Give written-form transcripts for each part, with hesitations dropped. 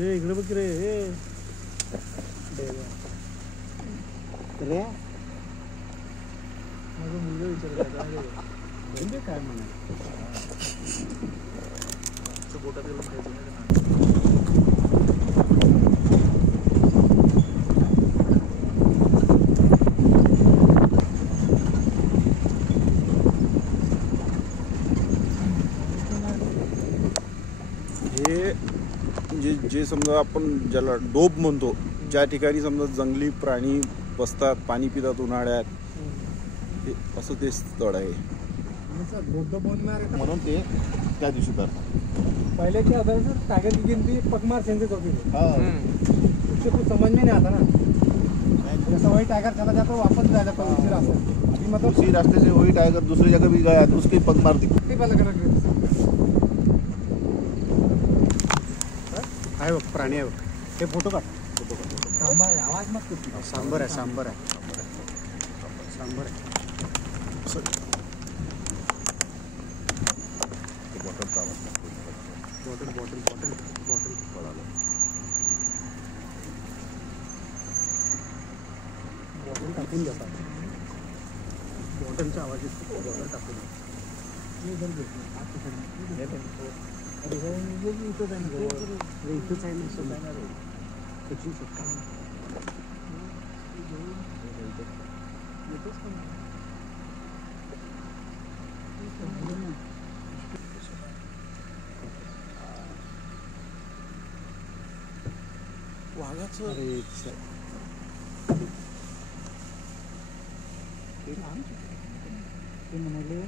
हे इकडे बघ रे रे माझा मुलगा विचारला म्हणजे काय म्हणा बोटात जे समजा आपण ज्याला डोब म्हणतो, ज्या ठिकाणी समजा जंगली प्राणी बसतात, पाणी पितात उन्हाळ्यात, ते असं ते स्थळ आहे म्हणून ते त्या दिवशी करतात. पहले क्या होता है सर, टाइगर की गिनती पगमार सेंसेस होती थी, उससे कुछ समझ में नहीं आता ना, जैसा वही टाइगर चला जाता है वापस जाता है उसी रास्ते, अभी मतलब उसी रास्ते से वही टाइगर दूसरी जगह भी गया तो उसकी पगमार दिखती आहे बघ, प्राणी आहे बघ, हे फोटो काढ. आवाज मत कुठली सांबर आहे, सांबर आहे, सांबर आहे. बॉटल बॉटल बॉटल बॉटल पडालं, बॉटल टाकून जातात, बॉटलचा आवाज येतो, बॉटल टाकून इथंच आहे ना कच्ची शकता वाघाचं. अरे ते म्हणाले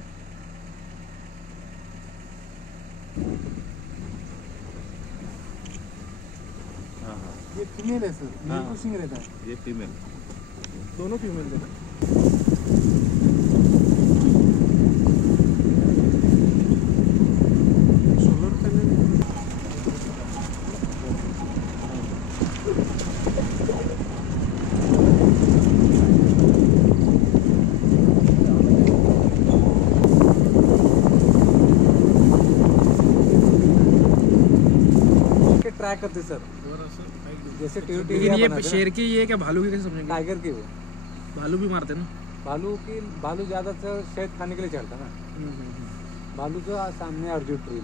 ये फीमेल है सर, मेल को सिंग रहता है, ये फीमेल, दोनों फीमेल है. सोलर पैनल ट्राई करते सर, जैसे लेकिन ये शेर की ये क्या भालू की कैसे समझेंगे? टाइगर की वो भालू भी मारते ना, भालू ज्यादातर शहद खाने के लिए चलता ना. भालू तो सामने अर्जुन ट्री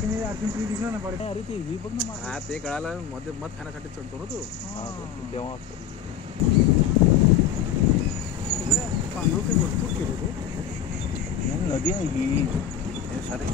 में अर्जुन ट्री दिसला ना पडे. अरे ते ही बघ ना, हा ते कळाला, मध्ये मध खाण्यासाठी चढतो ना तो तेव्हा. पानव ते भरपूर केले ते नदी आहे ही सारे.